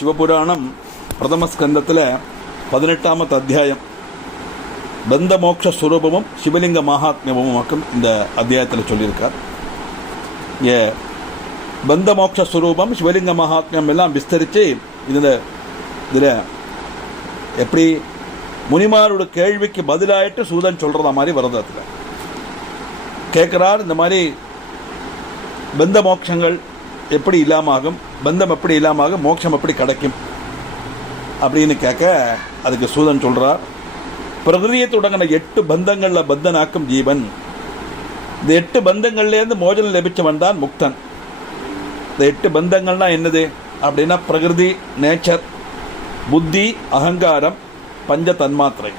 சிவபுராணம் பிரதம ஸ்கந்தத்தில் 18ஆம் அத்தியாயம் பந்தமோக்ஷ ஸ்வரூபமும் சிவலிங்க மகாத்மியமும் இந்த அத்தியாயத்தில் சொல்லியிருக்கார். பந்தமோக்ஷ ஸ்வரூபம் சிவலிங்க மகாத்மியம் எல்லாம் விஸ்தரித்து இதில் எப்படி முனிமாரோட கேள்விக்கு பதிலாயிட்டு சூதன் சொல்கிறதா மாதிரி வருது. அதில் கேட்குறார், இந்த மாதிரி பந்த மோட்சங்கள் எப்படி இல்லாமாகும், பந்தம் எப்படி இல்லாமாகும், மோட்சம் எப்படி கிடைக்கும் அப்படின்னு கேட்க அதுக்கு சூதன் சொல்கிறார், பிரகிருதியை தொடங்கின 8 பந்தங்களில் பந்தனாக்கும் ஜீவன். இந்த 8 பந்தங்கள்லேருந்து மோஜனம் லபிச்சவன் தான் முக்தன். இந்த 8 பந்தங்கள்னா என்னது அப்படின்னா பிரகிருதி, நேச்சர், புத்தி, அகங்காரம், பஞ்ச தன்மாத்திரை.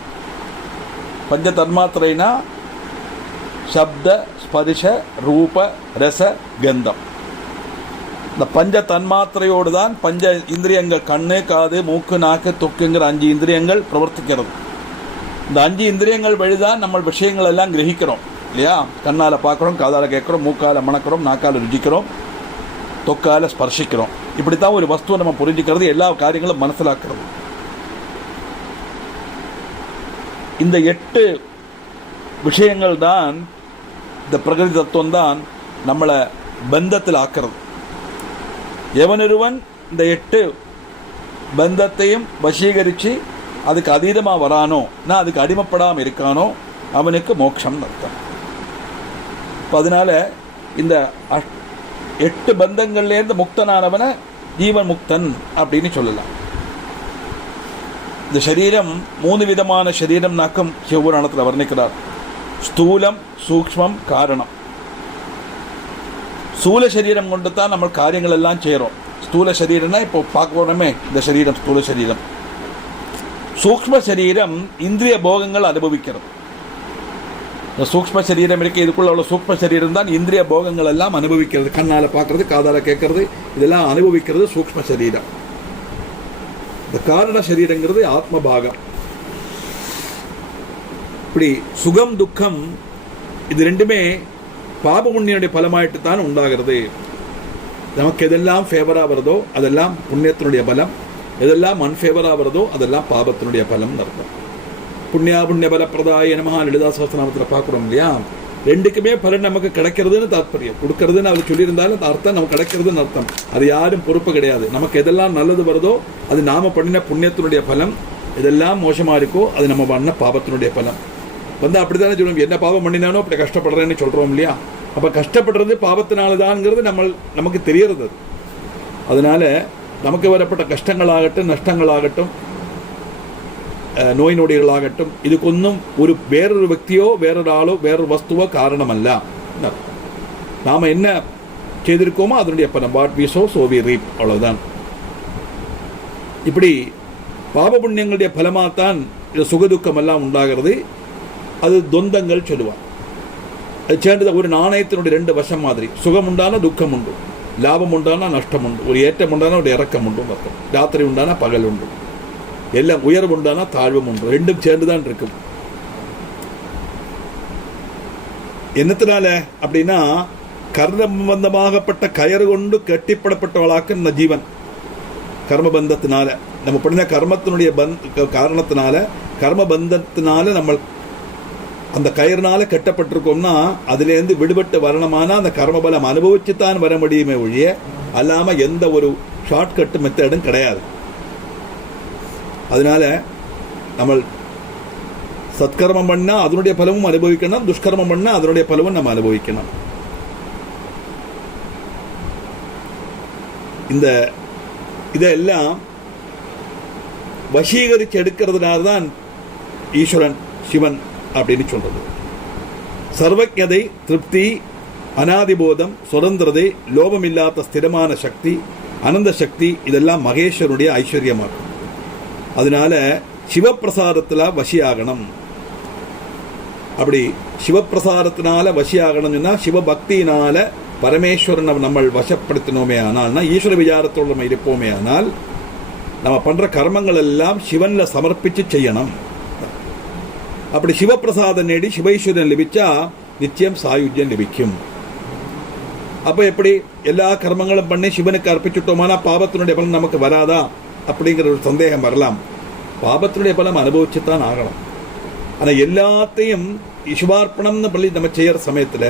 பஞ்ச தன்மாத்திரைனா சப்த, ஸ்பரிச, ரூப, ரச, கந்தம். இந்த பஞ்ச தன்மாத்திரையோடு தான் பஞ்ச இந்திரியங்கள், கண்ணு, காது, மூக்கு, நாக்கு, தொக்குங்கிற 5 இந்திரியங்கள் பிரவர்த்திக்கிறது. இந்த 5 இந்திரியங்கள் வழிதான் நம்ம விஷயங்கள் எல்லாம் கிரகிக்கிறோம் இல்லையா? கண்ணால் பார்க்குறோம், காதால் கேட்குறோம், மூக்கால் மணக்கிறோம், நாக்கால் ருச்சிக்கிறோம், தொக்கால் ஸ்பர்சிக்கிறோம். இப்படித்தான் ஒரு வஸ்துவை நம்ம புரிஞ்சுக்கிறது, எல்லா காரியங்களும் மனசிலாக்கிறது. இந்த 8 விஷயங்கள் தான், இந்த பிரகிருதி தத்துவம் தான் நம்மளை பந்தத்தில் ஆக்கிறது. எவனொருவன் இந்த 8 பந்தத்தையும் வசீகரித்து அதுக்கு அதீதமாக வரானோ, நான் அதுக்கு அடிமைப்படாமல் இருக்கானோ, அவனுக்கு மோட்சம் அர்த்தம். அதனால் இந்த 8 பந்தங்கள்லேருந்து முக்தனானவனை ஜீவன் முக்தன் அப்படின்னு சொல்லலாம். இந்த சரீரம் 3 விதமான சரீரம்னாக்கும் சிவபுராணத்தில் வர்ணிக்கிறார். ஸ்தூலம், சூக்ஷ்மம், காரணம். ஸ்தூல சரீரம் கொண்டு தான் நம்ம காரியங்கள் எல்லாம் செய்கிறோம். ஸ்தூல சரீரம்னா இப்போ பார்க்க போனோமே, இந்த சரீரம் ஸ்தூல சரீரம். சூக்ஷ்ம சரீரம் இந்திரிய போகங்கள் அனுபவிக்கிறது. இந்த சூக்ஷ்ம சரீரம் இருக்கு, இதுக்குள்ள உள்ள சூக்ஷ்ம சரீரம் தான் இந்திரிய போகங்கள் எல்லாம் அனுபவிக்கிறது. கண்ணால் பார்க்கறது, காதால் கேட்கறது, இதெல்லாம் அனுபவிக்கிறது சூக்ஷ்ம சரீரம். இந்த காரண சரீரங்கிறது ஆத்ம பாகம். இப்படி சுகம், துக்கம் இது ரெண்டுமே பாப புண்ணியனுடைய பலமாயிட்டு தான் உண்டாகிறது. நமக்கு எதெல்லாம் ஃபேவராக வருதோ அதெல்லாம் புண்ணியத்தினுடைய பலம், எதெல்லாம் அன்ஃபேவராக வருதோ அதெல்லாம் பாபத்தினுடைய பலம் அர்த்தம். புண்ணியா புண்ணிய பலப்பிரதாய நமஹா லலிதா சஹஸ்ரநாமத்தில் பார்க்குறோம் இல்லையா? ரெண்டுக்குமே பலன் நமக்கு கிடைக்கிறதுன்னு தாற்பயம். கொடுக்கறதுன்னு அவர் சொல்லியிருந்தாலும் அர்த்தம் நமக்கு கிடைக்கிறதுன்னு அர்த்தம். அது யாரும் பொறுப்பு கிடையாது. நமக்கு எதெல்லாம் நல்லது வருதோ அது நாம பண்ணின புண்ணியத்தினுடைய பலம், எதெல்லாம் மோசமாக இருக்கோ அது நம்ம பண்ண பாபத்தினுடைய பலம். அப்படித்தானே சொல்லுவோம், என்ன பாவம் பண்ணினானோ அப்படி கஷ்டப்படுறேன்னு சொல்கிறோம் இல்லையா? அப்போ கஷ்டப்படுறது பாவத்தினால்தான்ங்கிறது நமக்கு தெரியறது. அதனால நமக்கு வரப்பட்ட கஷ்டங்களாகட்டும், நஷ்டங்களாகட்டும், நோய் நொடிகளாகட்டும், இதுக்கொன்னும் வேறொரு వ్యక్తిயோ, வேறொரு ஆளோ, வேறொரு வஸ்துவோ காரணம் அல்ல. நாம் என்ன செய்திருக்கோமோ அதனுடைய பலம். What we sow we reap, அவ்வளவுதான். இப்படி பாப புண்ணியங்களுடைய பலமாகத்தான் இது சுகதுக்கம் எல்லாம் உண்டாகிறது. அது தொந்தங்கள் சொல்லுவான். அது சேர்ந்தது ஒரு நாணயத்தினுடைய 2 வசம் மாதிரி. சுகம் உண்டானா துக்கம் உண்டு, லாபம் உண்டானா நஷ்டம் உண்டு, ஒரு ஏற்றம் உண்டானா ஒரு இறக்கம் உண்டு அர்த்தம். ராத்திரி உண்டானா பகல் உண்டு, எல்லாம் உயர்வு உண்டானா தாழ்வும் உண்டு. ரெண்டும் சேர்ந்துதான் இருக்கும். என்னத்தினால அப்படின்னா கர்மபந்தமாகப்பட்ட கயறு கொண்டு கட்டிப்படப்பட்டவளாக்கு இந்த ஜீவன் கர்மபந்தத்தினால, நம்ம பண்ணின கர்மத்தினுடைய காரணத்தினால, கர்மபந்தத்தினால நம்ம அந்த கயிறுனால கட்டப்பட்டிருக்கோம்னா அதுலேருந்து விடுபட்டு வரணுமானா அந்த கர்மபலம் அனுபவிச்சுத்தான் வர முடியுமே ஒழிய அல்லாம எந்த ஒரு ஷார்ட்கட் மெத்தடும் கிடையாது. அதனால நம்ம சத்கர்மம் பண்ணா அதனுடைய பலமும் அனுபவிக்கணும், துஷ்கர்மம் பண்ணா அதனுடைய பலமும் நம்ம அனுபவிக்கணும். இதெல்லாம் வசீகரிச்சு எடுக்கிறதுனால தான் ஈஸ்வரன் சிவன் அப்படின்னு சொல்றது. சர்வஜதை, திருப்தி, அனாதிபோதம், சுதந்திரதை, லோபமில்லாத ஸ்திரமான சக்தி, அனந்த சக்தி, இதெல்லாம் மகேஸ்வரனுடைய ஐஸ்வர்யமாகும். அதனால சிவப்பிரசாதத்தில் வசியாகணும். அப்படி சிவப்பிரசாதத்தினால வசியாகணும்னா சிவபக்தியினால பரமேஸ்வரனை நம்ம வசப்படுத்தினோமே ஆனால்னா, ஈஸ்வர விசாரத்தோடு நம்ம இருப்போமே ஆனால், நம்ம பண்ற கர்மங்கள் எல்லாம் சிவன்ல சமர்ப்பிச்சு செய்யணும். அப்படி சிவப்பிரசாதம் நேடி சிவைஸ்வரன் லபிச்சா நிச்சயம் சாயுஜ்யம் லபிக்கும். அப்போ எப்படி எல்லா கர்மங்களும் பண்ணி சிவனுக்கு அர்ப்பிச்சுட்டோமானா பாவத்தினுடைய பலன் நமக்கு வராதா அப்படிங்கிற ஒரு சந்தேகம் வரலாம். பாபத்தினுடைய பலம் அனுபவிச்சுத்தான் ஆகணும். ஆனால் எல்லாத்தையும் ஈஸ்வரார்ப்பணம்னு பள்ளி நம்ம செய்கிற சமயத்தில்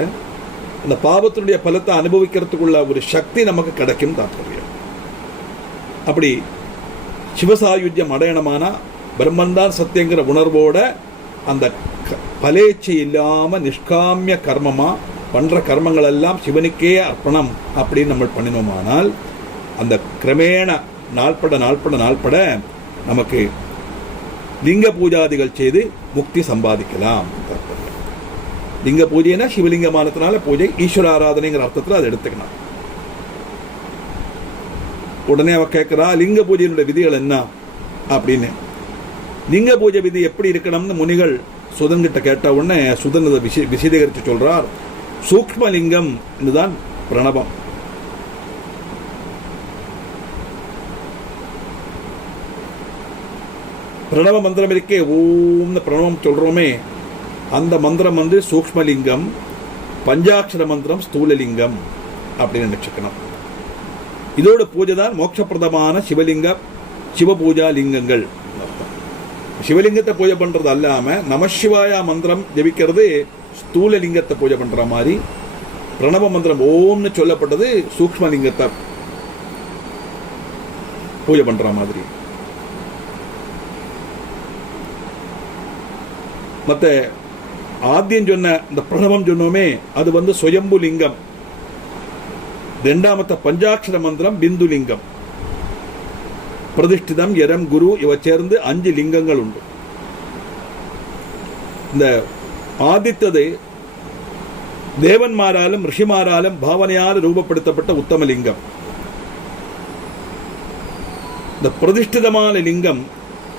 அந்த பாவத்தினுடைய பலத்தை அனுபவிக்கிறதுக்குள்ள ஒரு சக்தி நமக்கு கிடைக்கும் தாற்பயம். அப்படி சிவசாயுஜ்யம் அடையணமான பிரம்மன்தான் சத்தியங்கிற உணர்வோட அந்த பலேச்சை இல்லாமல் நிஷ்காமிய கர்மமாக பண்ணுற கர்மங்கள் எல்லாம் சிவனுக்கே அர்ப்பணம் அப்படின்னு நம்ம பண்ணினோமானால் அந்த கிரமேண நாள்பட நமக்கு லிங்க பூஜாதிகள் செய்து முக்தி சம்பாதிக்கலாம். லிங்க பூஜைனா சிவலிங்கமானத்தினால பூஜை, ஈஸ்வர ஆராதனைங்கிற அர்த்தத்தில் அதை எடுத்துக்கணும். உடனே அவ கேட்கிறா, லிங்க பூஜையினுடைய விதிகள் என்ன அப்படின்னு. லிங்க பூஜை விதி எப்படி இருக்கணும்னு முனிகள் சுதன்கிட்ட கேட்ட உடனே சுதன் அதை விசதீகரித்து சொல்றார். சூக்மலிங்கம் இதுதான் பிரணவம். பிரணவ மந்திரம் இருக்கே, ஓம்னு பிரணவம் சொல்றோமே, அந்த மந்திரம் வந்து சூக்மலிங்கம், பஞ்சாட்சர மந்திரம் ஸ்தூலலிங்கம் அப்படின்னு நினைச்சுக்கணும். இதோட பூஜை தான் மோட்சப்பிரதமான சிவபூஜா லிங்கங்கள். சிவலிங்கத்தை பூஜை பண்றது அல்லாம நமசிவாயா மந்திரம் ஜபிக்கிறது ஸ்தூலலிங்கத்தை பூஜை பண்ற மாதிரி, பிரணவ மந்திரம் ஓம்னு சொல்லப்பட்டது சூக்மலிங்கத்தை பூஜை பண்ற மாதிரி. மற்ற ஆத்தியம் சொன்ன இந்த பிரணவம் சொன்னோமே, அது வந்து சுயம்பு லிங்கம். ரெண்டாமத்த பஞ்சாட்சர மந்திரம் பிந்து லிங்கம். பிரதிஷ்டிதம், யரம், குரு இவ சேர்ந்து 5 லிங்கங்கள் உண்டு. இந்த ஆதித்தது தேவன்மாராலும் ரிஷிமாராலும் பாவனையால் ரூபப்படுத்தப்பட்ட உத்தம லிங்கம். இந்த பிரதிஷ்டிதமான லிங்கம்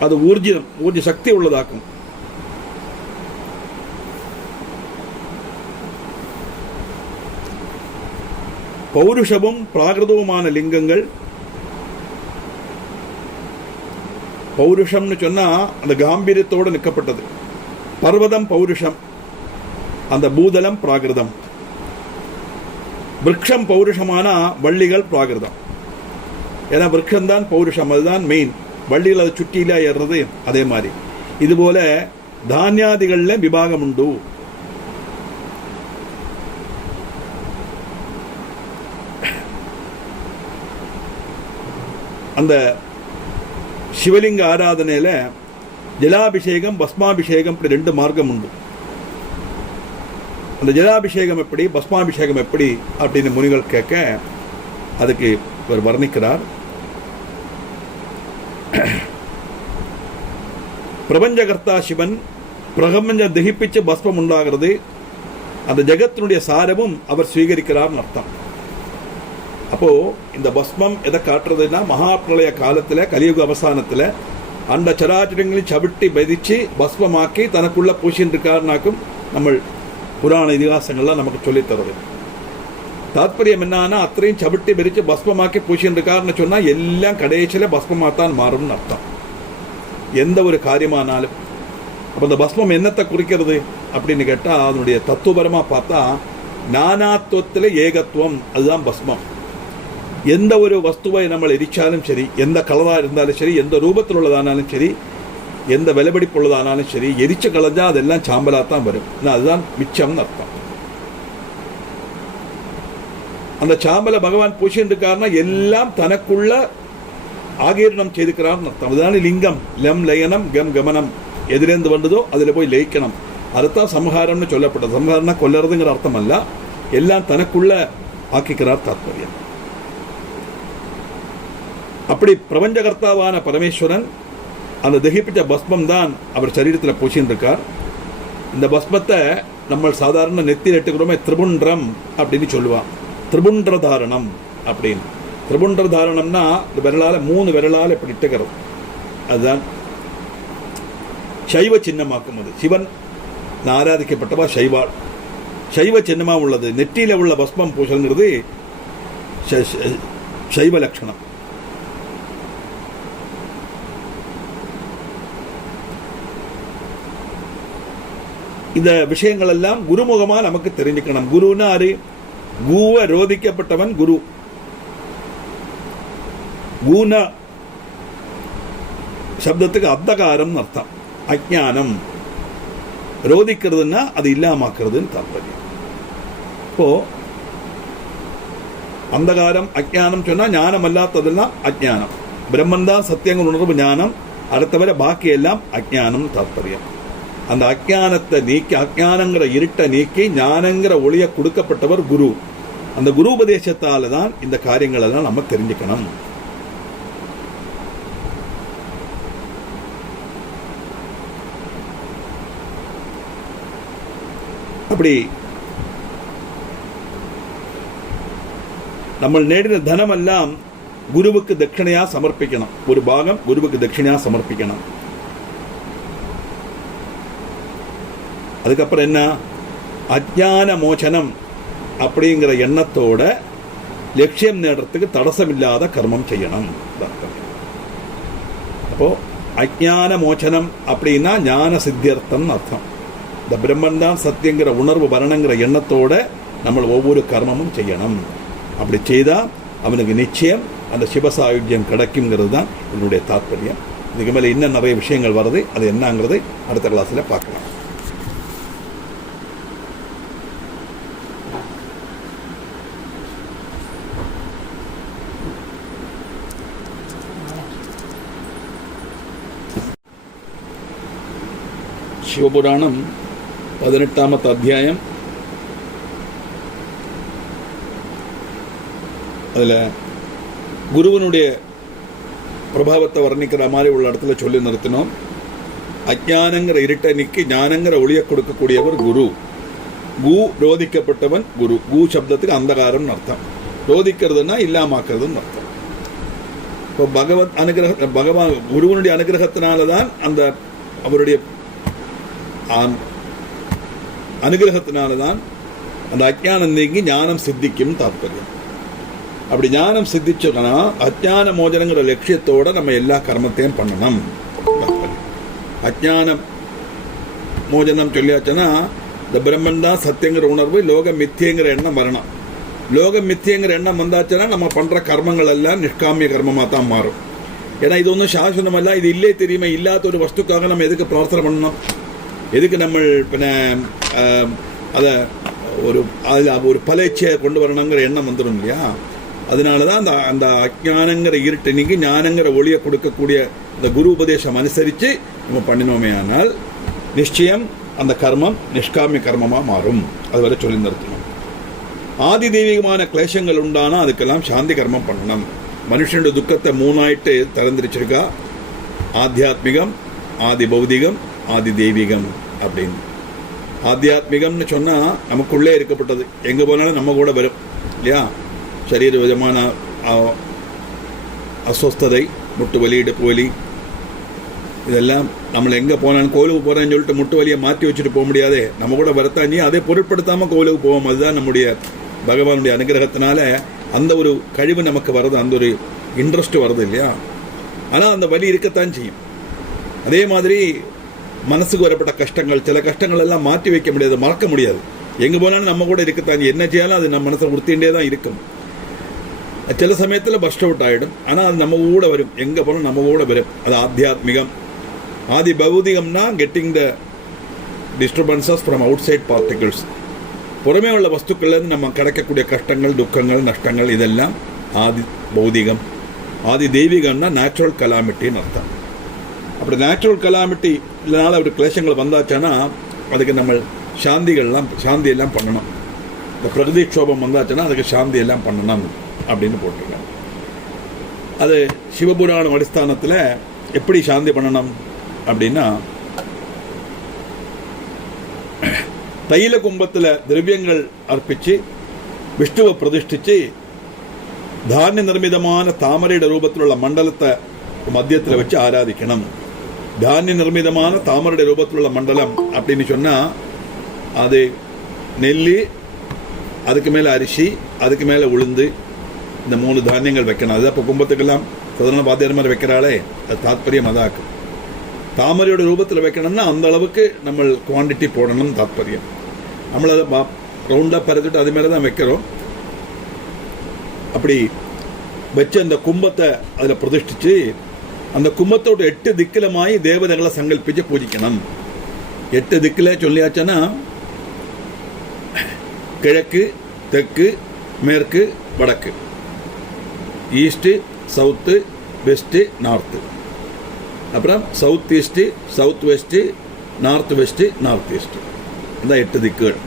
அது ஊர்ஜ சக்தி உள்ளதாக்கும். பௌருஷமும் பிராகிருதவுமான லிங்கங்கள். பௌருஷம்னு சொன்னா அந்த காம்பீரியத்தோடு நிற்கப்பட்டது. பர்வதம் பௌருஷம், அந்த பூதலம் பிராகிருதம். விருட்சம் பௌருஷமானா வள்ளிகள் பிராகிருதம். ஏன்னா விருட்சம்தான் பௌருஷம், அதுதான் மெயின். வள்ளிகள் அதை சுற்றியில ஏறுறது அதே மாதிரி. இதுபோல தானியாதிகள்ல விபாகம் உண்டு. அந்த சிவலிங்க ஆராதனையில ஜலாபிஷேகம், பஸ்மாபிஷேகம், இப்படி 2 மார்க்கம் உண்டு. அந்த ஜலாபிஷேகம் எப்படி, பஸ்மாபிஷேகம் எப்படி அப்படின்னு முனிகள் கேட்க அதுக்கு இவர் வர்ணிக்கிறார். பிரபஞ்சகர்த்தா சிவன் பிரபஞ்சம் தகிப்பிச்சு பஸ்மம் உண்டாகிறது. அந்த ஜகத்தினுடைய சாரமும் அவர் ஸ்வீகரிக்கிறார்னு அர்த்தம். அப்போ இந்த பஸ்மம் எதை காட்டுறதுன்னா, மகாபிரளய காலத்தில் கலியுக அவசானத்தில் அந்த சராச்சரங்களையும் சவிட்டி பதிச்சு பஸ்மமாக்கி தனக்குள்ள பூசின்னு இருக்காருனாக்கும் நம்ம புராண இதிகாசங்கள்லாம் நமக்கு சொல்லித் தருது. தாத்பரியம் என்னன்னா, அத்தனையும் சவிட்டி பறிச்சு பஸ்மமாக்கி பூசின்னு இருக்காருன்னு சொன்னா எல்லாம் கடைசியில் பஸ்மமாத்தான் மாறும்னு அர்த்தம், எந்த ஒரு காரியமானாலும். அப்போ இந்த பஸ்மம் என்னத்தை குறிக்கிறது அப்படின்னு கேட்டால், அதனுடைய தத்துவபரமாக பார்த்தா நானாத்துவத்தில் ஏகத்துவம், அதுதான் பஸ்மம். எந்த ஒரு வஸ்துவை நம்ம எரிச்சாலும் சரி, எந்த கலராக இருந்தாலும் சரி, எந்த ரூபத்தில் உள்ளதானாலும் சரி, எந்த விலைபடிப்பு உள்ளதானாலும் சரி, எரிச்சு கலஞ்சா அதெல்லாம் சாம்பலாக தான் வரும். அதுதான் மிச்சம்னு அர்த்தம். அந்த சாம்பலை பகவான் பூசின்னு இருக்காருன்னா எல்லாம் தனக்குள்ள ஆகீரணம் செய்திருக்கிறார்னு அர்த்தம். அதுதான் லிங்கம். லம் லயனம் கம் கமனம், எதிலேருந்து வந்ததோ அதில் போய் லயிக்கணும். அதுதான் சம்ஹாரம்னு சொல்லப்பட்டது. சம்ஹாரம்னா கொல்லறதுங்கிற அர்த்தம் அல்ல, எல்லாம் தனக்குள்ள ஆக்கிக்கிறார் தாத்பரியம். அப்படி பிரபஞ்சகர்த்தாவான பரமேஸ்வரன் அந்த தகிப்பிச்ச பஸ்மம் தான் அவர் சரீரத்தில் பூசின்னு இருக்கார். இந்த பஸ்மத்தை நம்ம சாதாரண நெத்தியில் எட்டுக்கிறோமே திரிபுண்டம் அப்படின்னு சொல்லுவான். திரிபுண்ட தாரணம் அப்படின்னு. திரிபுண்ட தாரணம்னா இந்த விரலால் 3 விரலால் இப்படி இட்டுக்கிறது, அதுதான் சைவ சின்னமாக்கும். அது சிவன் ஆராதிக்கப்பட்டவா சைவாள், சைவ சின்னமாக உள்ளது. நெற்றியில் உள்ள பஸ்மம் பூசல்ங்கிறது சைவ லட்சணம். இந்த விஷயங்கள் எல்லாம் குருமுகமா நமக்கு தெரிஞ்சுக்கணும். குருன்னா ஆறு? கூவ ரோதிக்கப்பட்டவன் குரு. கூன சப்தத்துக்கு அந்தகாரம் அர்த்தம். அஜ்ஞானம் ரோதிக்கிறதுன்னா அது இல்லாமக்கிறதுன்னு தாற்பயம். இப்போ அந்தகாரம் அஜ்ஞானம் சொன்னா ஞானம் அல்லாததெல்லாம் அஜ்ஞானம். பிரம்மன் தான் சத்தியங்கள் உணர்வு ஞானம். அடுத்தவரை பாக்கி எல்லாம் அஜ்ஞானம் தாற்பயம். அந்த அஜ்ஞானத்தை நீக்கி, அஜ்ஞானங்கிற இருட்டை நீக்கி ஞானங்கிற ஒளியை கொடுக்கப்பட்டவர் குரு. அந்த குரு உபதேசத்தால தான் இந்த காரியங்கள் எல்லாம் நம்ம தெரிஞ்சுக்கணும். அப்படி நம்ம நேடின தனம் எல்லாம் குருவுக்கு தட்சிணையா சமர்ப்பிக்கணும். ஒரு பாகம் குருவுக்கு தட்சிணையா சமர்ப்பிக்கணும். அதுக்கப்புறம் என்ன, அஜ்ஞான மோசனம் அப்படிங்கிற எண்ணத்தோட லட்சியம் நேடுறதுக்கு தடசமில்லாத கர்மம் செய்யணும். அப்போ அஜ்ஞான மோசனம் அப்படின்னா ஞான சித்தியர்த்தம் அர்த்தம். இந்த பிரம்மன் தான் சத்தியங்கிற உணர்வு வரணுங்கிற எண்ணத்தோட நம்ம ஒவ்வொரு கர்மமும் செய்யணும். அப்படி செய்தா அவனுக்கு நிச்சயம் அந்த சிவசாயுஜ்யம் கிடைக்குங்கிறது தான் என்னுடைய தாற்பயம். இதுக்கு மேலே இன்னும் நிறைய விஷயங்கள் வருது. அது என்னங்கிறது அடுத்த கிளாஸில் பார்க்கலாம். சிவபுராணம் 18th அத்தியாயம். அதில் குருவனுடைய பிரபாவத்தை வர்ணிக்கிற மாதிரி உள்ள இடத்துல சொல்லி நிறுத்தினோம். அஜ்ஞானங்கிற இருட்டை நீக்கி ஞானங்கிற ஒளியை கொடுக்கக்கூடியவர் குரு. கு ரோதிக்கப்பட்டவன் குரு. கு சப்தத்துக்கு அந்தகாரம்னு அர்த்தம். ரோதிக்கிறதுனா இல்லாமாக்குறதுன்னு அர்த்தம். இப்போ பகவத் அனுகிரக பகவான் குருவனுடைய அனுகிரகத்தினால்தான் அந்த அவருடைய அனுகிரகத்தினால்தான் அந்த அஜ்ஞானம் நீங்கி ஞானம் சித்திக்கும் தாற்பயம். அப்படி ஞானம் சித்திச்சோம்னா அஜ்ஞான மோசனங்கிற லட்சியத்தோட நம்ம எல்லா கர்மத்தையும் பண்ணணும். அஜ்ஞான மோசனம் சொல்லியாச்சுன்னா இந்த பிரம்மன் தான் சத்தியங்கிற உணர்வு, லோக மித்தியங்கிற எண்ணம் வரணும். லோக மித்தியங்கிற எண்ணம் வந்தாச்சுன்னா நம்ம பண்ற கர்மங்கள் எல்லாம் நிஷ்காமிய கர்மமாக தான் மாறும். ஏன்னா இது ஒன்றும் சாசனமல்ல. இது இல்லே தெரியுமா, இல்லாத ஒரு வஸ்துக்காக நம்ம எதுக்கு பிரார்த்தனை பண்ணணும்? எதுக்கு நம்ம பின்ன அதை அதில் ஒரு பலேச்சையை கொண்டு வரணுங்கிற எண்ணம் வந்துடும் இல்லையா? அதனால தான் அந்த அஜ்ஞானங்கிற இருட்டு நீங்கி ஞானங்கிற ஒளியை கொடுக்கக்கூடிய இந்த குரு உபதேசம் அனுசரித்து நம்ம பண்ணினோமே ஆனால் நிச்சயம் அந்த கர்மம் நிஷ்காமிய கர்மமாக மாறும். அது வரை சொல்லி நிறுத்தணும். ஆதி தெய்வீகமான கிளேசங்கள் உண்டானா அதுக்கெல்லாம் சாந்தி கர்மம் பண்ணணும். மனுஷனுடைய துக்கத்தை 3ஆயிட்டு திறந்திருச்சிருக்கா. ஆத்தியாத்மிகம், ஆதி பௌதிகம், ஆதி தெய்வீகம் அப்படின்னு. ஆத்தியாத்மிகம்னு சொன்னால் நமக்குள்ளே இருக்கப்பட்டது, எங்கே போனாலும் நம்ம கூட வரும் இல்லையா? சரீர விதமான அஸ்வஸ்ததை, முட்டு வலி, இடுப்பு வலி, இதெல்லாம் நம்மளை எங்கே போனாலும் கோவிலுக்கு போகிறேன்னு சொல்லிட்டு முட்டு வலியை மாற்றி வச்சுட்டு போக முடியாதே. நம்ம கூட வரத்தாஞ்சி அதை பொருட்படுத்தாமல் கோவிலுக்கு போவோம். அதுதான் நம்முடைய பகவானுடைய அனுகிரகத்தினால அந்த ஒரு கழிவு நமக்கு வருது, அந்த ஒரு இன்ட்ரெஸ்ட் வருது இல்லையா? ஆனால் அந்த வலி இருக்கத்தான் செய்யும். அதே மாதிரி மனசுக்கு வரப்பட்ட கஷ்டங்கள், சில கஷ்டங்கள் எல்லாம் மாற்றி வைக்க முடியாது, மறக்க முடியாது. எங்கே போனாலும் நம்ம கூட இருக்கத்தான், என்ன செய்யாலும் அது நம்ம மனசை உறுத்திகிட்டே தான் இருக்கும். சில சமயத்தில் பஸ்ட் அவுட் ஆகிடும், ஆனால் அது நம்ம கூட வரும். எங்கே போனால் நம்ம கூட வரும். அது ஆத்தியாத்மிகம். ஆதி பௌதிகம்னா getting the disturbances from outside particles. புறமே உள்ள வஸ்துக்கள்லேருந்து நம்ம கிடைக்கக்கூடிய கஷ்டங்கள், துக்கங்கள், நஷ்டங்கள், இதெல்லாம் ஆதி பௌதிகம். ஆதி தெய்வீகம்னா நேச்சுரல் கலாமிட்டின்னு அர்த்தம். அப்படி நேச்சுரல் கலாமிட்டி இல்லைனால அப்படி கிளேசங்கள் வந்தாச்சுன்னா அதுக்கு நம்ம சாந்தியெல்லாம் பண்ணணும். இந்த பிரகதிக்ஷோபம் வந்தாச்சுன்னா அதுக்கு சாந்தியெல்லாம் பண்ணணும் அப்படின்னு போட்டிருக்காங்க. அது சிவபுராணம் அடிஸ்தானத்தில் எப்படி சாந்தி பண்ணணும் அப்படின்னா, தைல கும்பத்தில் திரவியங்கள் அர்ப்பித்து விஷ்ணுவை பிரதிஷ்டித்து தானிய நிர்மிதமான தாமரையிட ரூபத்தில் உள்ள மண்டலத்தை மத்தியத்தில் வச்சு ஆராதிக்கணும். தானிய நிர்மிதமான தாமரையிட ரூபத்தில் உள்ள மண்டலம் அப்படின்னு சொன்னால் அது நெல்லி, அதுக்கு மேலே அரிசி, அதுக்கு மேலே உளுந்து, இந்த 3 தானியங்கள் வைக்கணும். அதுதான் இப்போ கும்பத்துக்கெல்லாம் சாதாரண பாத்தியார் மாதிரி வைக்கிறாளே, அது தாத்பரியம் அதாக்கு. தாமரையோட ரூபத்தில் வைக்கணும்னா அந்த அளவுக்கு நம்ம குவான்டிட்டி போடணும் தாத்பரியம். நம்மளை அதை ரவுண்டாக பறந்துட்டு அது மேலே தான் வைக்கிறோம். அப்படி வச்சு அந்த கும்பத்தை அதில் பிரதிஷ்டித்து அந்த கும்பத்தோட 8 ദിക്കിലുമായി ദേവതകളെ സങ്കല്പിച്ച് പൂജിക്കണം. 8 ദിക്കിലെ ചൊല്ലിയാച്ചனா கிழக்கு, தெற்கு, மேற்கு, வடக்கு, ஈஸ்ட்டு, சவுத்து, வெஸ்ட்டு, நார்த்து. அப்புறம் south east, south west, north west, north east. இந்த 8 திக்குகள்.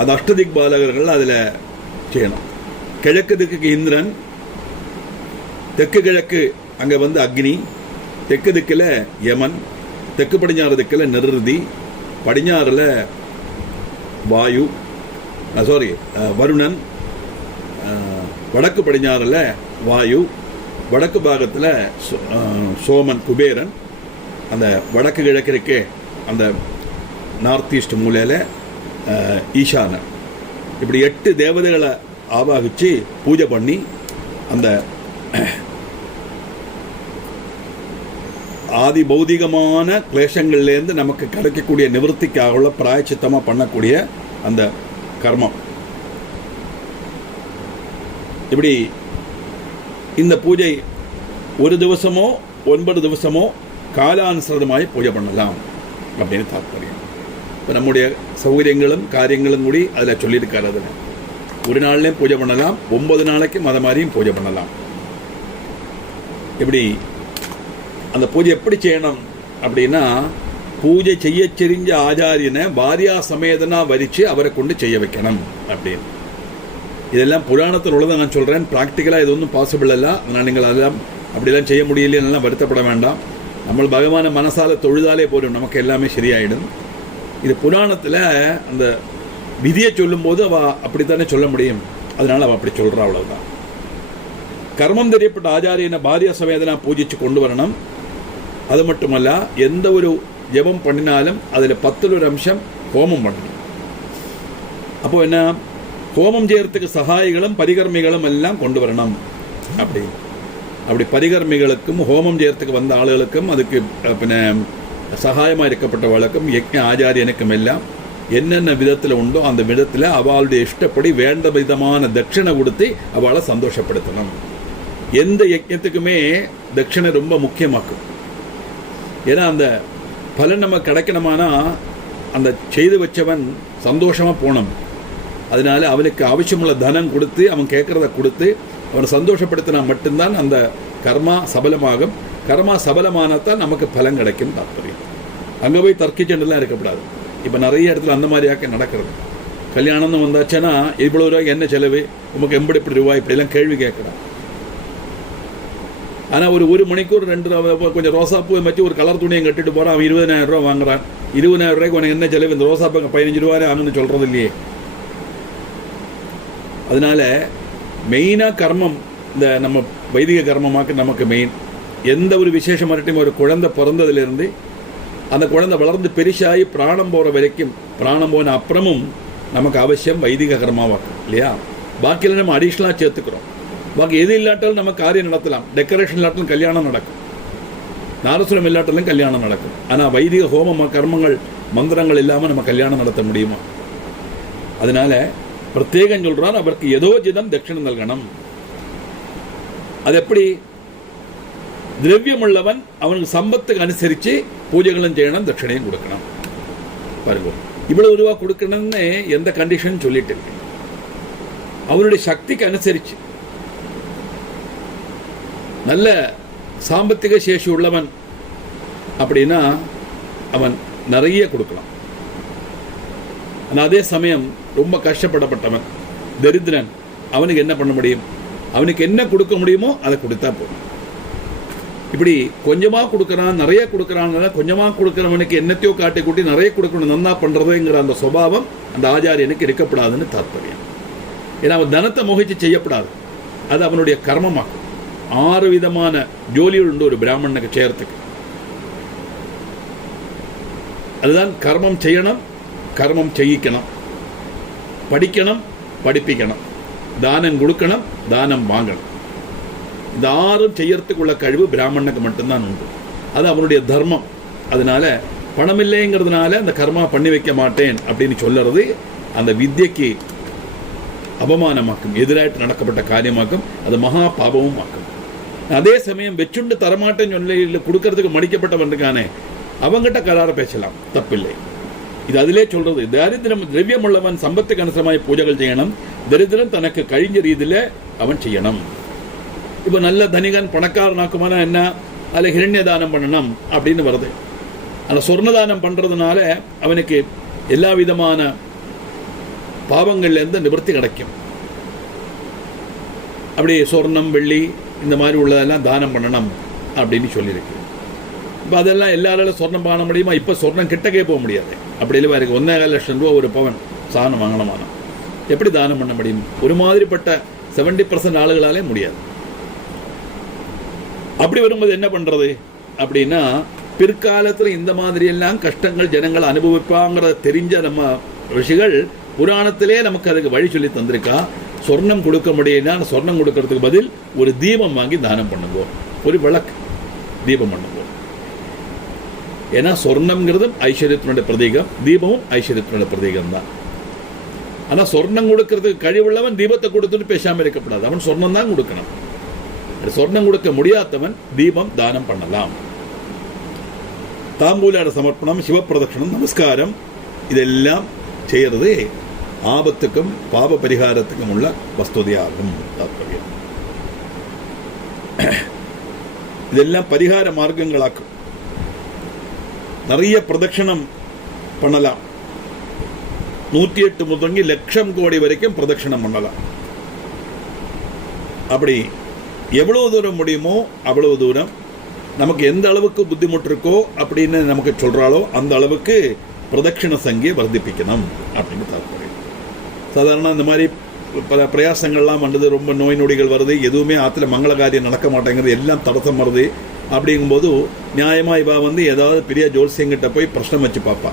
அது அஷ்டதிக் பாலகர்கள் அதில் செய்யணும். கிழக்கு திக்குக்கு இந்திரன், தெற்கு கிழக்கு அங்கே வந்து அக்னி, தெற்கு திக்கில் யமன், தெற்கு படிஞ்சாறு திக்கில் நிருதி, படிஞ்சாறில் வாயு, வருணன், வடக்கு படிஞ்சாறில் வாயு, வடக்கு பாகத்தில் சோமன் குபேரன், அந்த வடக்கு கிழக்கு இருக்கே அந்த நார்த் ஈஸ்ட் மூலையில் ஈசானன். இப்படி 8 தேவதைகளை ஆவாகிச்சு பூஜை பண்ணி அந்த ஆதி பௌதிகமான கிளேசங்கள்லேருந்து நமக்கு கிடைக்கக்கூடிய நிவர்த்திக்காக உள்ள பிராயச்சித்தமாக பண்ணக்கூடிய அந்த கர்மம். இப்படி இந்த பூஜை ஒரு திவசமோ 9 திவசமோ காலானுசரணமாய் பூஜை பண்ணலாம் அப்படின்னு தாற்பயம். இப்போ நம்முடைய சௌகரியங்களும் காரியங்களும் கூடி அதில் சொல்லியிருக்காரு. அதில் ஒரு நாள்லேயும் பூஜை பண்ணலாம், 9 நாளைக்கும் அதை மாதிரியும் பூஜை பண்ணலாம். இப்படி அந்த பூஜை எப்படி செய்யணும் அப்படின்னா, பூஜை செய்ய தெரிஞ்ச ஆச்சாரியனை பாரியா சமேதனா வரிச்சு அவரை கொண்டு செய்ய வைக்கணும் அப்படின்னு. இதெல்லாம் புராணத்தில் உள்ளதை நான் சொல்கிறேன். ப்ராக்டிக்கலாக இது ஒன்றும் பாசிபிள் அல்ல. அதனால் நீங்கள் அதெல்லாம் அப்படிலாம் செய்ய முடியலைன்னா வருத்தப்பட வேண்டாம். நம்ம பகவான மனசால தொழுதாலே போதும், நமக்கு எல்லாமே சரியாயிடும். இது புராணத்தில் அந்த விதியை சொல்லும்போது அவள் அப்படித்தானே சொல்ல முடியும். அதனால் அவள் அப்படி சொல்கிறா, அவ்வளவுதான். கர்மம் தெரியப்பட்ட ஆச்சாரியனை பாரியா சமேதனா பூஜிச்சு கொண்டு வரணும். அது மட்டுமல்ல, எந்த ஒரு ஜபம் பண்ணினாலும் அதில் 10 அம்சம் ஹோமம் பண்ணணும். அப்போ என்ன, ஹோமம் செய்யறதுக்கு சகாயிகளும் பரிகர்மிகளும் எல்லாம் கொண்டு வரணும். அப்படி பரிகர்மிகளுக்கும் ஹோமம் செய்யறதுக்கு வந்த ஆளுகளுக்கும் அதுக்கு பின்ன சகாயமாக இருக்கப்பட்டவர்களுக்கும் யஜ்ஞ ஆச்சாரியனுக்கும் எல்லாம் என்னென்ன விதத்தில் உண்டோ அந்த விதத்தில் அவளுடைய இஷ்டப்படி வேண்ட விதமான தட்சிணை கொடுத்து அவளை சந்தோஷப்படுத்தணும். எந்த யஜ்ஞத்துக்குமே தட்சிணை ரொம்ப முக்கியமாக்கும். ஏன்னா அந்த பலன் நம்ம கிடைக்கணுமானா அந்த செய்து வச்சவன் சந்தோஷமாக போகணும். அதனால அவனுக்கு அவசியமுள்ள தனம் கொடுத்து அவன் கேட்குறத கொடுத்து அவனை சந்தோஷப்படுத்தினா மட்டும்தான் அந்த கர்மா சபலமாகும். கர்மா சபலமானத்தான் நமக்கு பலன் கிடைக்கும் தாற்பயம். அங்கே போய் தர்க்கிச்செண்டுலாம் இருக்கக்கூடாது. இப்போ நிறைய இடத்துல அந்த மாதிரியாக்க நடக்கிறது. கல்யாணம்னு வந்தாச்சுன்னா இவ்வளோ ரூபாய்க்கு என்ன செலவு, உமக்கு எப்படி ரூபாய், இப்படிலாம் கேள்வி கேட்குறான். ஆனால் ஒரு மணிக்கூர் 2 கொஞ்சம் ரோசாப்பூ வச்சு ஒரு கலர் துணியை கட்டிட்டு போகிறான். அவன் 20,000 ரூபா வாங்குறான். 20,000 ரூபாய்க்கு உனக்கு என்ன செலவு, இந்த ரோசாப்பூ 15 ரூபாய் ஆகுன்னு சொல்கிறது இல்லையே. அதனால மெயினாக கர்மம், இந்த நம்ம வைதிக கர்மமாக்கு நமக்கு மெயின். எந்த ஒரு விசேஷம் வரட்டும், ஒரு குழந்தை பிறந்ததுலேருந்து அந்த குழந்தை வளர்ந்து பெருசாகி பிராணம் போகிற வரைக்கும், பிராணம் போன அப்புறமும் நமக்கு அவசியம் வைதிக கர்மாவாக்கும் இல்லையா. பாக்கியில் நம்ம அடிஷ்னலாக சேர்த்துக்கிறோம். பாக்கி எது இல்லாட்டாலும் நம்ம காரியம் நடத்தலாம். டெக்கரேஷன் இல்லாட்டாலும் கல்யாணம் நடக்கும், நாரசுரம் இல்லாட்டாலும் கல்யாணம் நடக்கும். ஆனால் வைதிக ஹோம கர்மங்கள் மந்திரங்கள் இல்லாமல் நம்ம கல்யாணம் நடத்த முடியுமா? அதனால பிரத்யேகம் சொல்றார், அவருக்கு யதோஜிதம் தட்சிணம் நல்கணும். அது எப்படி? திரவியம் உள்ளவன் அவனுக்கு சம்பத்துக்கு அனுசரித்து பூஜைகளும் செய்யணும், தட்சிணையும் கொடுக்கணும். பாருங்க, இவ்வளவு ரூபா கொடுக்கணும்னு எந்த கண்டிஷன் சொல்லிட்டு இருக்கு. அவனுடைய சக்திக்கு அனுசரிச்சு நல்ல சாம்பத்திக சேஷி உள்ளவன் அப்படின்னா அவன் நிறைய கொடுக்கலாம். ஆனால் அதே சமயம் ரொம்ப கஷ்டப்படப்பட்டவன், தரித்திரன், அவனுக்கு என்ன பண்ண முடியும்? அவனுக்கு என்ன கொடுக்க முடியுமோ அதை கொடுத்தா போதும். இப்படி கொஞ்சமாக கொடுக்குறான், நிறைய கொடுக்குறாங்க. கொஞ்சமாக கொடுக்குறவனுக்கு என்னத்தையோ காட்டி கூட்டி நிறைய கொடுக்கணும், நன்னா பண்ணுறதுங்கிற அந்த சுபாவம் அந்த ஆச்சாரியனுக்கு இருக்கப்படாதுன்னு தாற்பயம். ஏன்னா அவன் தனத்தை மோகிச்சு செய்யப்படாது, அது அவனுடைய கர்மமாக்கும். 6 விதமான ஜோலிகள் உண்டு ஒரு பிராமணனுக்கு செய்யறதுக்கு. அதுதான் கர்மம் செய்யணும், கர்மம் செய்யிக்கணும், படிக்கணும், படிப்பிக்கணும், தானம் கொடுக்கணும், தானம் வாங்கணும். இந்த 6 செய்யறதுக்குள்ள கழிவு பிராமணனுக்கு மட்டும்தான் உண்டு. அது அவனுடைய தர்மம். அதனால பணம் இல்லைங்கிறதுனால அந்த கர்மா பண்ணி வைக்க மாட்டேன் அப்படின்னு சொல்லுறது அந்த வித்யக்கு அபமானமாக்கும், எதிராയിട്ട് நடக்கப்பட்ட காரியமாக்கும், அது மகா பாபமும் ஆக்கும். அதே சமயம் வச்சுண்டு தரமாட்டேன்னு சொல்லி கொடுக்கறதுக்கு மடிக்கப்பட்டவன் இருக்கானே அவங்ககிட்ட கரார பேசலாம், தப்பில்லை. இது அதிலே சொல்றது, தரித்திரம் திரவியம் உள்ளவன் சம்பத்துக்கு அனுசரமாய் பூஜைகள் செய்யணும், தரித்திரம் தனக்கு கழிஞ்ச ரீதியில அவன் செய்யணும். இப்ப நல்ல தனிகன் பணக்காரனாக்குமான என்ன, அதில் ஹிரண்ய தானம் பண்ணணும் அப்படின்னு வருது. அந்த சொர்ணதானம் பண்றதுனால அவனுக்கு எல்லா விதமான பாவங்கள்ல இருந்து நிவர்த்தி கிடைக்கும். அப்படி சொர்ணம் வெள்ளி இந்த மாதிரி உள்ளதெல்லாம் தானம் பண்ணணும் அப்படின்னு சொல்லியிருக்கு. இப்போ அதெல்லாம் எல்லாராலும் சொர்ணம் பண்ண முடியுமா? இப்போ சொர்ணம் கிட்டக்கே போக முடியாது. அப்படி இல்லை, இருக்கு 1.5 லட்சம் ரூபா ஒரு பவன் சாதனம் வாங்கணுமான எப்படி தானம் பண்ண முடியும்? ஒரு மாதிரிப்பட்ட 70% ஆளுகளாலே முடியாது. அப்படி வரும்போது என்ன பண்றது அப்படின்னா, பிற்காலத்தில் இந்த மாதிரி எல்லாம் கஷ்டங்கள் ஜனங்கள் அனுபவிப்பாங்கிறத தெரிஞ்ச நம்ம ரிஷிகள் புராணத்திலே நமக்கு அதுக்கு வழி சொல்லி தந்திருக்கா. சொர்ணம் கொடுக்க முடியும்னா சொர்ணம் கொடுக்கறதுக்கு பதில் ஒரு தீபம் வாங்கி தானம் பண்ணுங்க, ஒரு விளக்கு தீபம் பண்ணுங்க. ஏன்னா சொர்ணம்ங்கிறதும் ஐஸ்வர்யத்தினுடைய பிரதீகம், தீபமும் ஐஸ்வர்யத்தினுடைய பிரதீகம் தான். ஆனா சொர்ணம் கொடுக்கறதுக்கு கழிவுள்ளவன் தீபத்தை கொடுத்துட்டு பேசாம இருக்கப்படாது, அவன் சொர்ணம் தான் கொடுக்கணும். சொர்ணம் கொடுக்க முடியாதவன் தீபம் தானம் பண்ணலாம். தாம்பூலாட சமர்ப்பணம், சிவப்பிரதட்சணம், நமஸ்காரம் இதெல்லாம் செய்யறது ஆபத்துக்கும் பாப பரிகாரத்துக்கும் உள்ள வஸ்துதியாகும். தாற்பயம் இதெல்லாம் பரிகார மார்க்கங்களாக்கும். நிறைய பிரதட்சணம் பண்ணலாம், 108 முதங்கி லட்சம் கோடி வரைக்கும் பிரதட்சணம் பண்ணலாம். அப்படி எவ்வளவு தூரம் முடியுமோ அவ்வளவு தூரம் நமக்கு எந்த அளவுக்கு புத்திமுட்டு இருக்கோ அப்படின்னு நமக்கு சொல்றாளோ அந்த அளவுக்கு பிரதட்சிண சங்கியை வர்த்திப்பிக்கணும் அப்படின்னு தாற்பயம். சாதாரண இந்த மாதிரி பல பிரயாசங்கள்லாம் வந்தது, ரொம்ப நோய் நொடிகள் வருது, எதுவுமே ஆற்றுல மங்கள காரியம் நடக்க மாட்டேங்கிறது, எல்லாம் தடசம் வருது. அப்படிங்கும்போது நியாயமா இவா ஏதாவது பெரிய ஜோல்சியங்கிட்ட போய் பிரச்சனை வச்சு பார்ப்பா.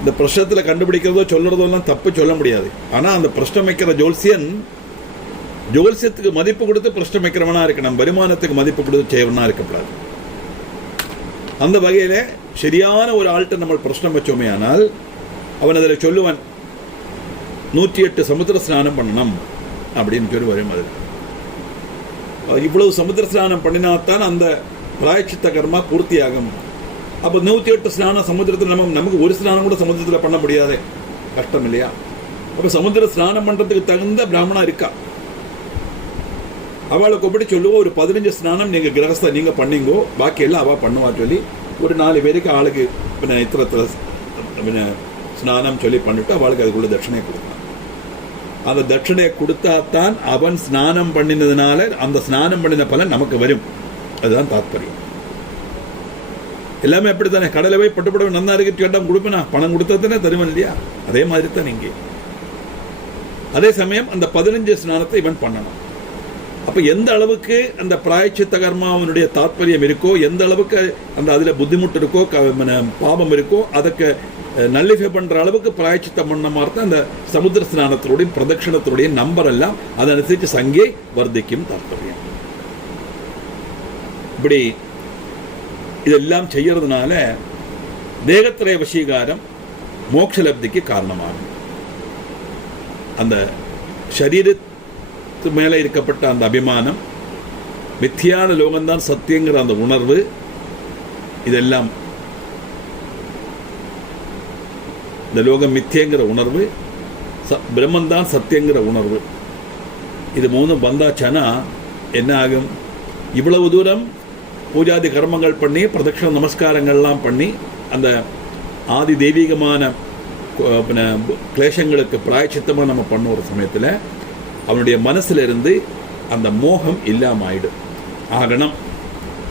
இந்த பிரச்சனத்தில் கண்டுபிடிக்கிறதோ சொல்றதோ எல்லாம் தப்பு சொல்ல முடியாது. ஆனால் அந்த பிரச்சனை வைக்கிற ஜோல்சியன் ஜோல்சியத்துக்கு மதிப்பு கொடுத்து பிரச்சனை வைக்கிறவனா இருக்கணும், வருமானத்துக்கு மதிப்பு கொடுத்து செய்வனா இருக்கக்கூடாது. அந்த வகையில சரியான ஒரு ஆள்கிட்ட நம்ம பிரச்சனை வச்சோமே ஆனால் அவன் அதில் சொல்லுவான், 108 சமுத்திர ஸ்நானம் பண்ணணும் அப்படின்னு சொல்லி வரும். அது இவ்வளவு சமுத்திர ஸ்நானம் பண்ணினாத்தான் அந்த பிராயச்சித்த கர்மா பூர்த்தியாகும். அப்போ 108 ஸ்நானம் சமுத்திரத்தில் நமக்கு ஒரு ஸ்நானம் கூட சமுத்திரத்தில் பண்ண முடியாது, கஷ்டம் இல்லையா? அப்போ சமுத்திர ஸ்நானம் பண்றதுக்கு தகுந்த பிராமணா இருக்கா, அவளுக்கு எப்படி சொல்லுவோம், ஒரு 15 ஸ்நானம் நீங்க கிரகஸ்த நீங்க பண்ணீங்கோ, பாக்கி எல்லாம் அவ பண்ணுவா சொல்லி ஒரு 4 பேருக்கு ஆளுக்கு இத்திரத்துல ஸ்நானம் சொல்லி பண்ணிட்டு அவளுக்கு அதுக்குள்ள தட்சணையை கொடுக்கலாம். அந்த தட்சணையை கொடுத்தாத்தான் அவன் ஸ்நானம் பண்ணினதுனால அந்த ஸ்நானம் பண்ணின பலன் நமக்கு வரும். அதுதான் தாத்பரியம். எல்லாமே அப்படித்தானே, கடலை போய் பட்டுப்பட நன்னா இருக்கு கேட்டால் கொடுப்பேனா, பணம் கொடுத்தாத்தானே தருவன் இல்லையா? அதே மாதிரி தான் இங்கே. அதே சமயம் அந்த 15 ஸ்நானத்தை இவன் பண்ணணும். அப்ப எந்த அளவுக்கு அந்த பிராயச்சித்த கர்மாவனுடைய தாற்பயம் இருக்கோ, எந்த அளவுக்கு அந்த அதுல புத்திமுட்டு இருக்கோ, பாபம் இருக்கோ, அதுக்கு நல்லிஃபை பண்ற அளவுக்கு பிராயச்சித்தம் பண்ண மாதிரி அந்த சமுத்திர ஸ்நானத்தினுடைய பிரதட்சணத்தினுடைய நம்பர் எல்லாம் அதனுசரித்து சங்கே வர்த்திக்கும் தாற்பயம். இப்படி இதெல்லாம் செய்யறதுனால தேகத்திரய வசீகாரம் மோட்சலப்திக்கு காரணமாகும். அந்த சரீர மேலே இருக்கப்பட்ட அந்த அபிமானம், மித்தியான லோகம்தான் சத்தியங்கிற அந்த உணர்வு, இதெல்லாம் இந்த லோகம் மித்தியங்கிற உணர்வு, பிரம்மன்தான் சத்தியங்கிற உணர்வு, இது மூணும் வந்தாச்சானா என்ன ஆகும்? இவ்வளவு தூரம் பூஜாதி கர்மங்கள் பண்ணி பிரதட்சண நமஸ்காரங்கள்லாம் பண்ணி அந்த ஆதி தெய்வீகமான கிளேசங்களுக்கு பிராயச்சித்தமாக நம்ம பண்ண ஒரு சமயத்தில் அவனுடைய மனசுல இருந்து அந்த மோகம் இல்லாம ஆயிடும், ஆகணும்.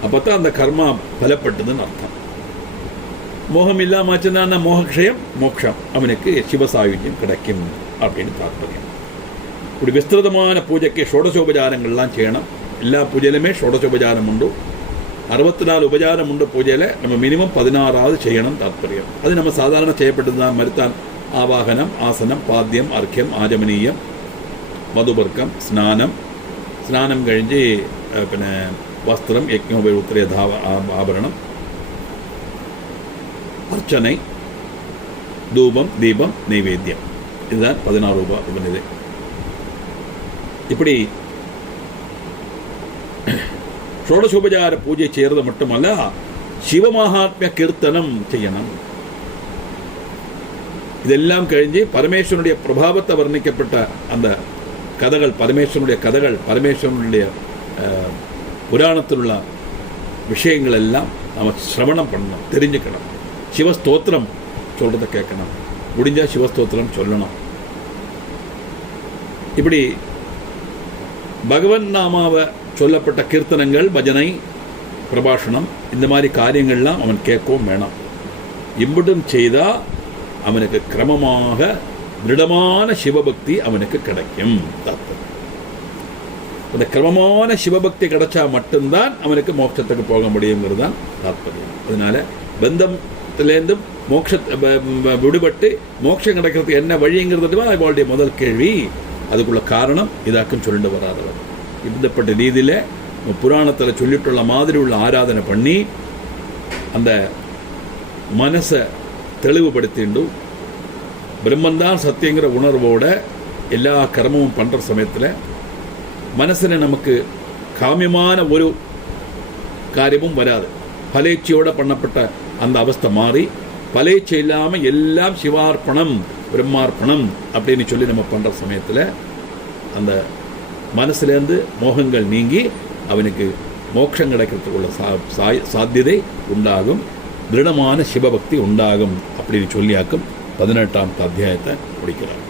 அப்பதான் அந்த கர்மா பலப்பட்டதுன்னு அர்த்தம். மோகம் இல்லாம ஆச்சுன்னா மோகக்ஷயம் மோட்சம், அவனுக்கு சிவசாயுஜ்யம் கிடைக்கும் அப்படின்னு தாற்பயம். இப்படி விஸ்திருதமான பூஜைக்கு ஷோடசோபச்சாரங்கள்லாம் செய்யணும். எல்லா பூஜையிலுமே ஷோடசோபச்சாரம் உண்டு, 64 உபச்சாரம் உண்டு. பூஜையில நம்ம மினிமம் 16ஆவது செய்யணும் தாற்பயம். அது நம்ம சாதாரண செய்யப்பட்டதுதான். மறுத்தான் ஆவாகனம், ஆசனம், பாத்தியம், அர்க்கியம், ஆஜமனீயம், மதுபர்க்கம், ஸ்நானம் கழிஞ்சு வஸ்திரம், யஜ்ஞோப உத்திரிய ஆபரணம், அர்ச்சனை, தூபம், தீபம், நைவேத்தியம், இதுதான் 16 உபநிலை. இப்படி ഷോഡശോപചാര പൂജ ചെയ്യறது மட்டுமல்ல, சிவமகாத்மிய கீர்த்தனம் செய்யணும். இதெல்லாம் கழிஞ்சு பரமேஸ்வரனுடைய பிரபாவத்தை வர்ணிக்கப்பட்ட அந்த கதைகள், பரமேஸ்வரனுடைய கதைகள், பரமேஸ்வரனுடைய புராணத்தில் உள்ள விஷயங்கள் எல்லாம் நம்ம சிரவணம் பண்ணணும், தெரிஞ்சுக்கணும். சிவஸ்தோத்திரம் சொல்றதை கேட்கணும், முடிஞ்சா சிவஸ்தோத்திரம் சொல்லணும். இப்படி பகவன் நாமாவை சொல்லப்பட்ட கீர்த்தனங்கள், பஜனை, பிரபாஷணம், இந்த மாதிரி காரியங்கள்லாம் அவன் கேட்கவும் வேணாம். இம்புட்டும் செய்தா அவனுக்கு கிரமமாக திருடமான சிவபக்தி அவனுக்கு கிடைக்கும். அந்த கிரமமான சிவபக்தி கிடைச்சா மட்டும்தான் அவனுக்கு மோட்சத்துக்கு போக முடியுங்கிறது தான் தாத்பரியம். அதனால பந்தத்திலேருந்தும் விடுபட்டு மோட்சம் கிடைக்கிறதுக்கு என்ன வழிங்கிறது அவளுடைய முதல் கேள்வி. அதுக்குள்ள காரணம் இதாக்குன்னு சொல்லிட்டு வராதவர். இப்படிப்பட்ட ரீதியில் புராணத்தில் சொல்லிட்டுள்ள மாதிரி உள்ள ஆராதனை பண்ணி அந்த மனசை தெளிவுபடுத்திண்டு பிரம்மந்தான் சத்தியங்கிற உணர்வோட எல்லா கர்மமும் பண்ணுற சமயத்தில் மனசில் நமக்கு காமியமான ஒரு காரியமும் வராது. பலேச்சையோடு பண்ணப்பட்ட அந்த அவஸ்தை மாறி பலேச்சை இல்லாமல் எல்லாம் சிவார்ப்பணம் பிரம்மார்ப்பணம் அப்படின்னு சொல்லி நம்ம பண்ணுற சமயத்தில் அந்த மனசுலேருந்து மோகங்கள் நீங்கி அவனுக்கு மோட்சம் கிடைக்கிறதுக்குள்ள சாத்தியதை உண்டாகும், திருடமான சிவபக்தி உண்டாகும் அப்படின்னு சொல்லியாக்கும் 18ஆம் அத்தியாயத்தை முடிக்கிறார்.